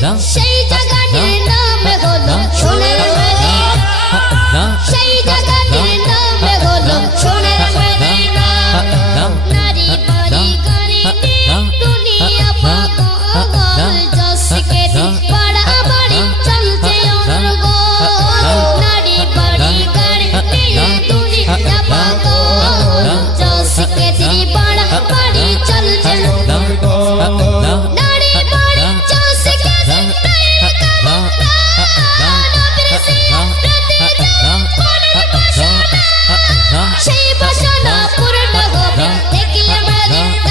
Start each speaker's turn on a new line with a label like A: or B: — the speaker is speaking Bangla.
A: সেই জায়গাটির নাম হলো সোনার মদিনা সেই জায়গাটির নাম হলো সোনার মদিনা নারী বাড়ি করে দুনিয়া পাগল জসকে পাড়া বাড়ি চলছে অনর্গ নারী বাড়ি করে দুনিয়া পাগল Raja